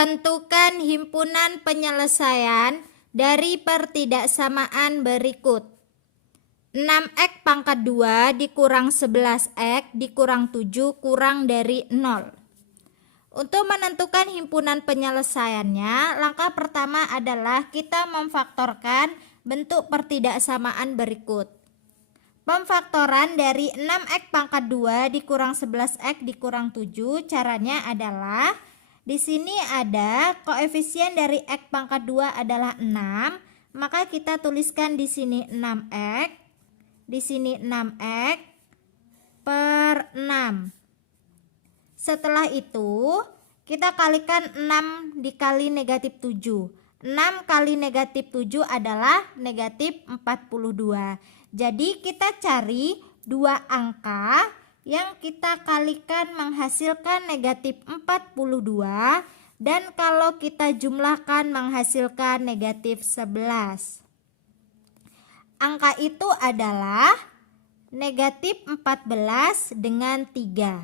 Tentukan himpunan penyelesaian dari pertidaksamaan berikut. 6x pangkat 2 dikurang 11x dikurang 7 kurang dari 0. Untuk menentukan himpunan penyelesaiannya, langkah pertama adalah kita memfaktorkan bentuk pertidaksamaan berikut. Pemfaktoran dari 6x pangkat 2 dikurang 11x dikurang 7 caranya adalah di sini ada koefisien dari x pangkat 2 adalah 6, maka kita tuliskan di sini 6x, di sini 6x per 6. Setelah itu kita kalikan 6 dikali negatif 7. 6 kali negatif 7 adalah negatif 42. Jadi kita cari dua angka yang kita kalikan menghasilkan negatif 42, dan kalau kita jumlahkan menghasilkan negatif 11. Angka itu adalah negatif 14 dengan 3.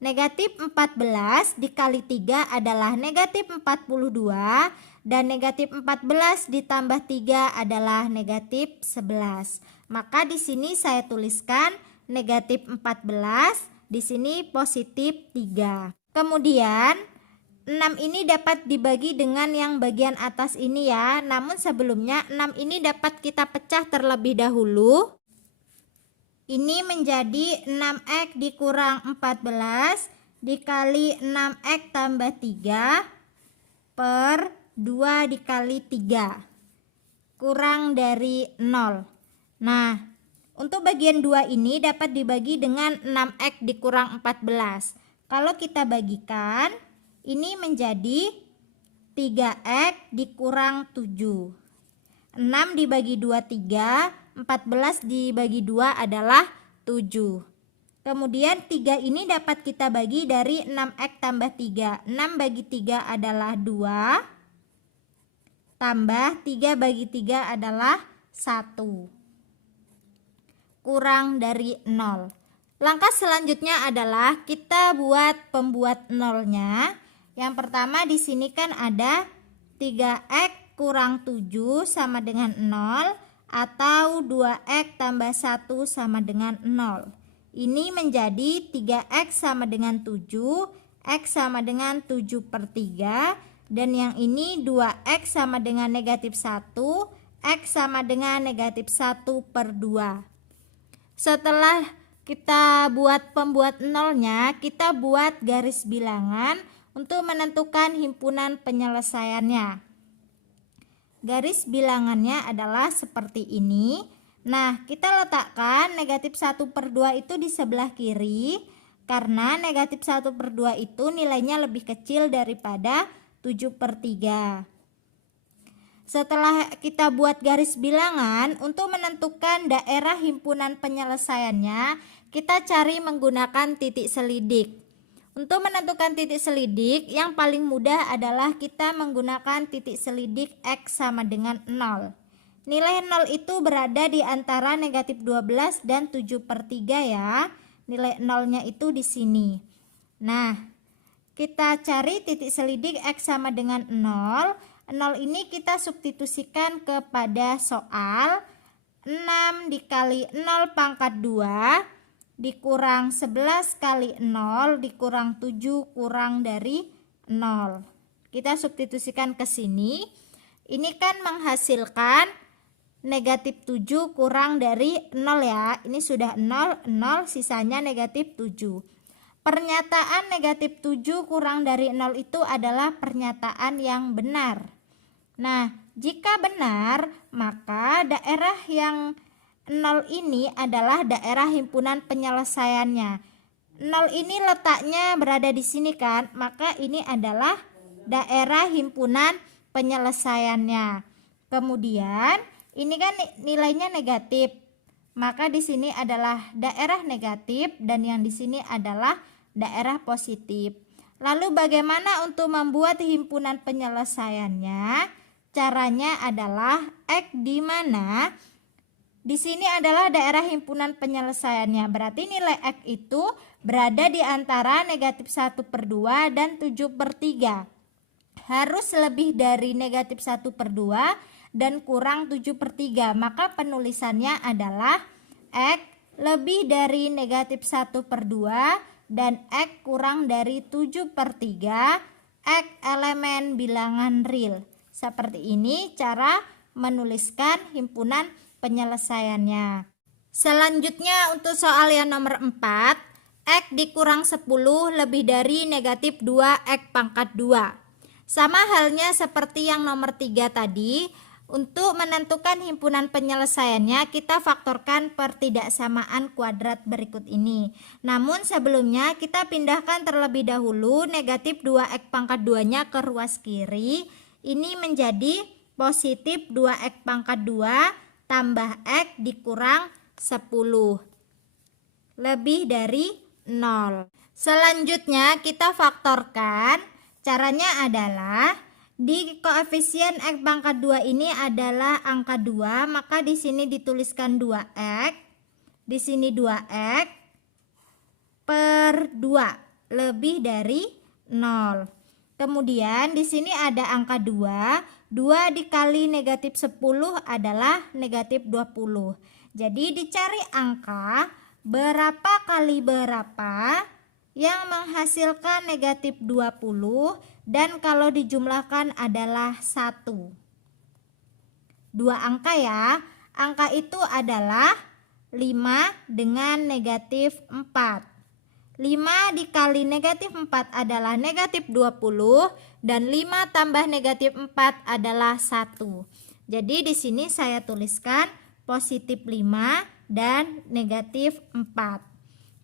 Negatif 14 dikali 3 adalah negatif 42, dan negatif 14 ditambah 3 adalah negatif 11. Maka di sini saya tuliskan negatif 14, di sini positif 3. Kemudian 6 ini dapat dibagi dengan yang bagian atas ini ya. Namun sebelumnya 6 ini dapat kita pecah terlebih dahulu. Ini menjadi 6x dikurang 14 dikali 6x tambah 3 per 2 dikali 3 kurang dari 0. Nah, untuk bagian 2 ini dapat dibagi dengan 6x dikurang 14. Kalau kita bagikan, ini menjadi 3x dikurang 7. 6 dibagi 2 3, 14 dibagi 2 adalah 7. Kemudian 3 ini dapat kita bagi dari 6x tambah 3. 6 bagi 3 adalah 2, tambah 3 bagi 3 adalah 1, kurang dari 0. Langkah selanjutnya adalah kita buat pembuat nolnya. Yang pertama di sini kan ada 3x kurang 7 sama dengan 0, atau 2x tambah 1 sama dengan 0. Ini menjadi 3x sama dengan 7, x sama dengan 7 per 3, dan yang ini 2x sama dengan negatif 1, x sama dengan negatif 1 per 2. Setelah kita buat pembuat nolnya, kita buat garis bilangan untuk menentukan himpunan penyelesaiannya. Garis bilangannya adalah seperti ini. Nah, kita letakkan negatif 1 per 2 itu di sebelah kiri, karena negatif 1 per 2 itu nilainya lebih kecil daripada 7 per 3. Setelah kita buat garis bilangan, untuk menentukan daerah himpunan penyelesaiannya, kita cari menggunakan titik selidik. Untuk menentukan titik selidik, yang paling mudah adalah kita menggunakan titik selidik X sama dengan 0. Nilai 0 itu berada di antara negatif 12 dan 7 per 3 ya. Nilai 0-nya itu di sini. Nah, kita cari titik selidik X sama dengan 0. 0 ini kita substitusikan kepada soal 6 dikali 0 pangkat 2 dikurang 11 kali 0 dikurang 7 kurang dari 0. Kita substitusikan ke sini. Ini kan menghasilkan negatif 7 kurang dari 0 ya. Ini sudah 0, 0, sisanya negatif 7. Pernyataan negatif 7 kurang dari 0 itu adalah pernyataan yang benar. Nah, jika benar, maka daerah yang 0 ini adalah daerah himpunan penyelesaiannya. 0 ini letaknya berada di sini kan, maka ini adalah daerah himpunan penyelesaiannya. Kemudian ini kan nilainya negatif, maka di sini adalah daerah negatif, dan yang di sini adalah daerah positif. Lalu bagaimana untuk membuat himpunan penyelesaiannya? Caranya adalah X di mana di sini adalah daerah himpunan penyelesaiannya. Berarti nilai X itu berada di antara negatif 1 per 2 dan 7 per 3. harus lebih dari negatif 1/2 dan kurang 7/3. Maka penulisannya adalah X lebih dari negatif 1/2 dan X kurang dari 7/3 X elemen bilangan real. Seperti ini cara menuliskan himpunan penyelesaiannya. Selanjutnya untuk soal yang nomor 4, X dikurang 10 lebih dari negatif 2X pangkat 2. Sama halnya seperti yang nomor 3 tadi, untuk menentukan himpunan penyelesaiannya kita faktorkan pertidaksamaan kuadrat berikut ini. Namun sebelumnya kita pindahkan terlebih dahulu negatif 2X pangkat 2-nya ke ruas kiri. Ini menjadi positif 2X pangkat 2 tambah X dikurang 10 lebih dari 0. Selanjutnya kita faktorkan. Caranya adalah di koefisien X pangkat 2 ini adalah angka 2, maka di sini dituliskan 2X, di sini 2X per 2 lebih dari 0. Kemudian di sini ada angka 2 dikali negatif 10 adalah negatif 20. Jadi dicari angka berapa kali berapa yang menghasilkan negatif 20 dan kalau dijumlahkan adalah 1. Dua angka ya. Angka itu adalah 5 dengan negatif 4. 5 dikali negatif 4 adalah negatif 20 dan 5 tambah negatif 4 adalah 1. Jadi di sini saya tuliskan positif 5 dan negatif 4.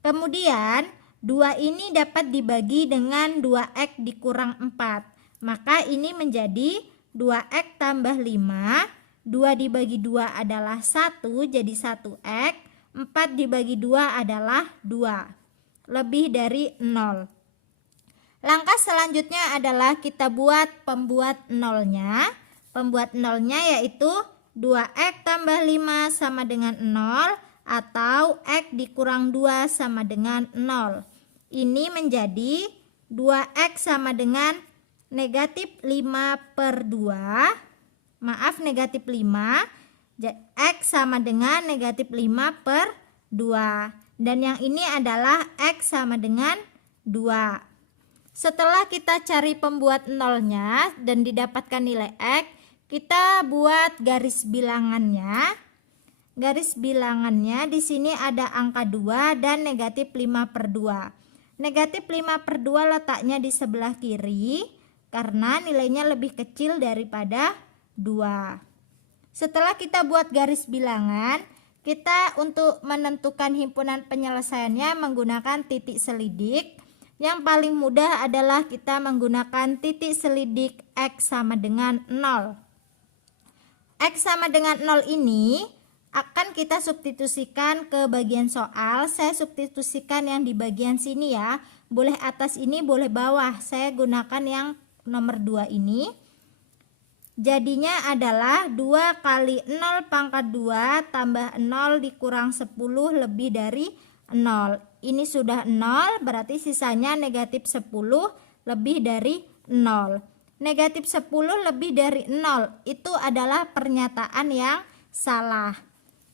Kemudian 2 ini dapat dibagi dengan 2X dikurang 4. Maka ini menjadi 2X tambah 5. 2 dibagi 2 adalah 1, jadi 1X. 4 dibagi 2 adalah 2. Lebih dari 0. Langkah selanjutnya adalah kita buat pembuat nolnya. Pembuat nolnya yaitu 2X tambah 5 sama dengan 0. Atau X dikurang 2 sama dengan 0. Ini menjadi 2X sama dengan negatif 5/2. Maaf, negatif 5. X sama dengan negatif 5/2. Dan yang ini adalah X sama dengan 2. Setelah kita cari pembuat nolnya dan didapatkan nilai X, kita buat garis bilangannya. Garis bilangannya di sini ada angka 2 dan negatif 5/2. Negatif 5/2 letaknya di sebelah kiri karena nilainya lebih kecil daripada 2. Setelah kita buat garis bilangan, kita untuk menentukan himpunan penyelesaiannya menggunakan titik selidik. Yang paling mudah adalah kita menggunakan titik selidik X sama dengan 0. X sama dengan 0 ini akan kita substitusikan ke bagian soal. Saya substitusikan yang di bagian sini ya. Boleh atas ini, boleh bawah. Saya gunakan yang nomor 2 ini. Jadinya adalah 2 kali 0 pangkat 2 tambah 0 dikurang 10 lebih dari 0. Ini sudah 0, berarti sisanya negatif 10 lebih dari 0. Negatif 10 lebih dari 0 itu adalah pernyataan yang salah.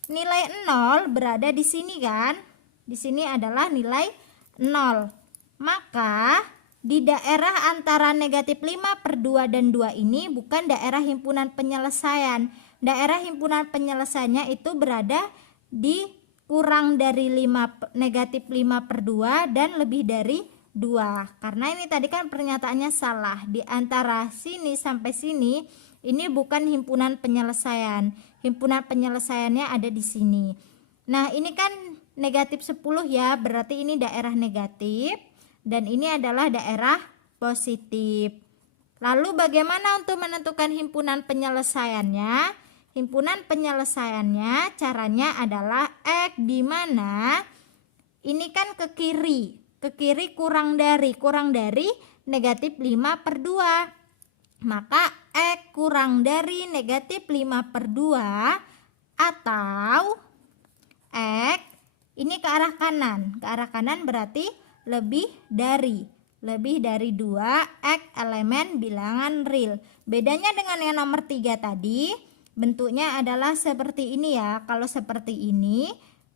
Nilai 0 berada di sini kan? Di sini adalah nilai 0. Maka di daerah antara negatif 5/2 dan 2 ini bukan daerah himpunan penyelesaian. Daerah himpunan penyelesaiannya itu berada di kurang dari negatif 5/2 dan lebih dari 2. Karena ini tadi kan pernyataannya salah. Di antara sini sampai sini ini bukan himpunan penyelesaian. Himpunan penyelesaiannya ada di sini. Nah, ini kan negatif 10 ya, berarti ini daerah negatif dan ini adalah daerah positif. Lalu bagaimana untuk menentukan himpunan penyelesaiannya? Himpunan penyelesaiannya caranya adalah X di mana ini kan ke kiri kurang dari negatif 5/2. Maka X kurang dari negatif 5/2 atau X ini ke arah kanan. Ke arah kanan berarti lebih dari lebih dari 2 X elemen bilangan real. Bedanya dengan yang nomor 3 tadi, bentuknya adalah seperti ini ya. Kalau seperti ini,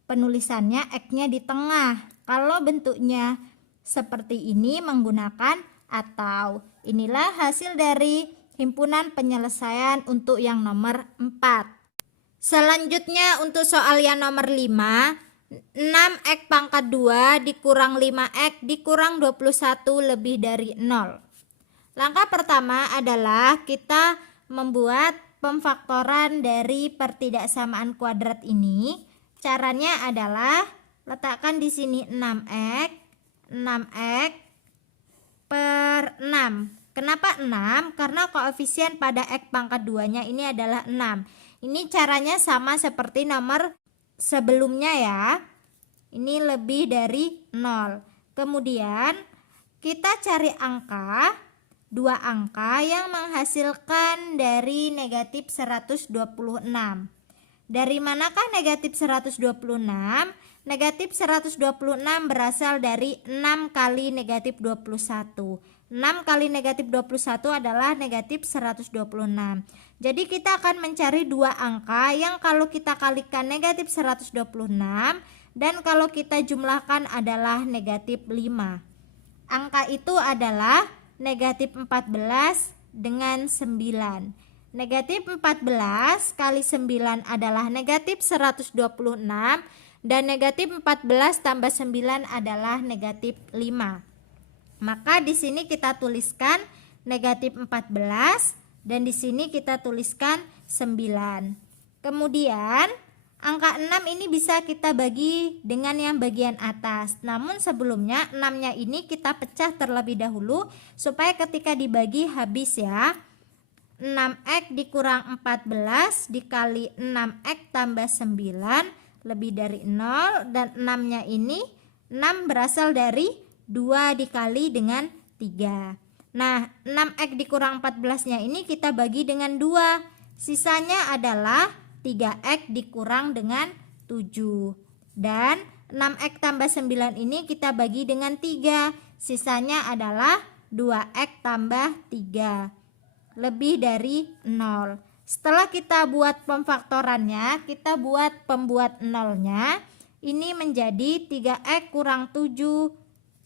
penulisannya X-nya di tengah. Kalau bentuknya seperti ini menggunakan atau. Inilah hasil dari himpunan penyelesaian untuk yang nomor 4. Selanjutnya untuk soal yang nomor 5, 6x pangkat 2 dikurang 5x dikurang 21 lebih dari 0. Langkah pertama adalah kita membuat pemfaktoran dari pertidaksamaan kuadrat ini. Caranya adalah letakkan di sini 6x per 6. Kenapa 6? Karena koefisien pada x pangkat 2-nya ini adalah 6. Ini caranya sama seperti nomor sebelumnya ya. Ini lebih dari 0. Kemudian kita cari angka, 2 angka yang menghasilkan dari negatif 126. Dari manakah negatif 126? Negatif 126 berasal dari 6 kali negatif 21. 6 kali negatif 21 adalah negatif 126. Jadi kita akan mencari 2 angka yang kalau kita kalikan negatif 126 dan kalau kita jumlahkan adalah negatif 5. Angka itu adalah negatif 14 dengan 9. Negatif 14 kali 9 adalah negatif 126 dan negatif 14 tambah 9 adalah negatif 5. Maka di sini kita tuliskan negatif 14 dan di sini kita tuliskan 9. Kemudian angka 6 ini bisa kita bagi dengan yang bagian atas. Namun sebelumnya 6-nya ini kita pecah terlebih dahulu supaya ketika dibagi habis ya. 6x dikurang 14 dikali 6x tambah 9 lebih dari 0 dan 6-nya ini 6 berasal dari 2 dikali dengan 3. Nah 6x dikurang 14-nya ini kita bagi dengan 2. Sisanya adalah 3x dikurang dengan 7. Dan 6x tambah 9 ini kita bagi dengan 3. Sisanya adalah 2x tambah 3. Lebih dari 0. Setelah kita buat pemfaktorannya, kita buat pembuat nolnya. Ini menjadi 3x kurang 7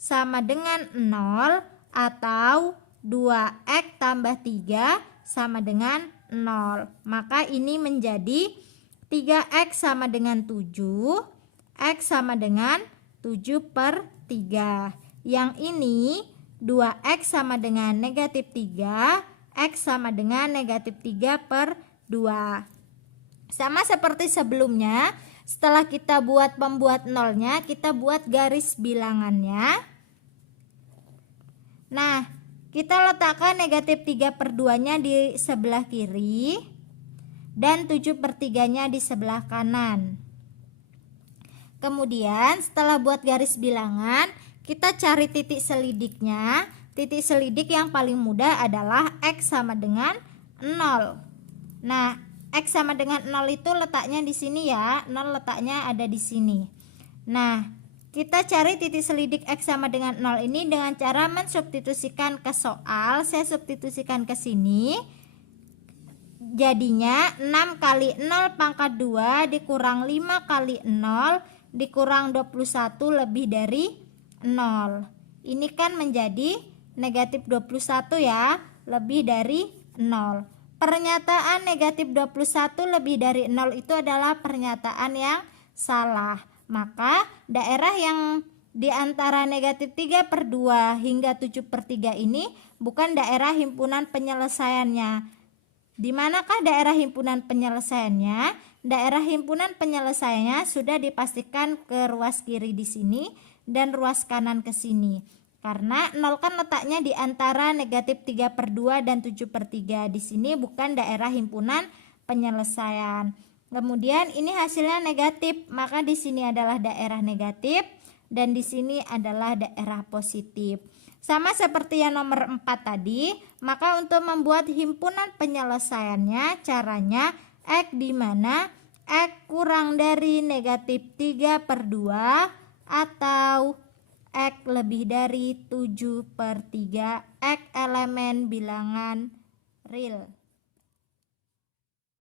sama dengan 0 atau 2x tambah 3 sama dengan 0. Maka ini menjadi 3x sama dengan 7, x sama dengan 7 per 3. Yang ini 2x sama dengan negatif 3, x sama dengan negatif 3 per 2. Sama seperti sebelumnya, setelah kita buat pembuat nolnya, kita buat garis bilangannya. Nah, kita letakkan negatif 3 per 2-nya di sebelah kiri dan 7 per 3-nya di sebelah kanan. Kemudian setelah buat garis bilangan, kita cari titik selidiknya. Titik selidik yang paling mudah adalah x sama dengan 0. Nah, x sama dengan 0 itu letaknya di sini ya. 0 letaknya ada di sini. Nah, kita cari titik selidik x sama dengan 0 ini dengan cara mensubstitusikan ke soal. Saya substitusikan ke sini. Jadinya 6 kali 0 pangkat 2 dikurang 5 kali 0 dikurang 21 lebih dari 0. Ini kan menjadi negatif 21 ya, lebih dari 0. Pernyataan negatif 21 lebih dari 0 itu adalah pernyataan yang salah. Maka daerah yang di antara negatif 3 per 2 hingga 7 per 3 ini bukan daerah himpunan penyelesaiannya. Di manakah daerah himpunan penyelesaiannya? Daerah himpunan penyelesaiannya sudah dipastikan ke ruas kiri di sini dan ruas kanan ke sini. Karena 0 kan letaknya di antara negatif 3 per 2 dan 7 per 3. Di sini bukan daerah himpunan penyelesaian. Kemudian ini hasilnya negatif, maka di sini adalah daerah negatif dan di sini adalah daerah positif. Sama seperti yang nomor 4 tadi, maka untuk membuat himpunan penyelesaiannya caranya x di mana x kurang dari negatif 3 per 2 atau X lebih dari 7/3 X elemen bilangan real.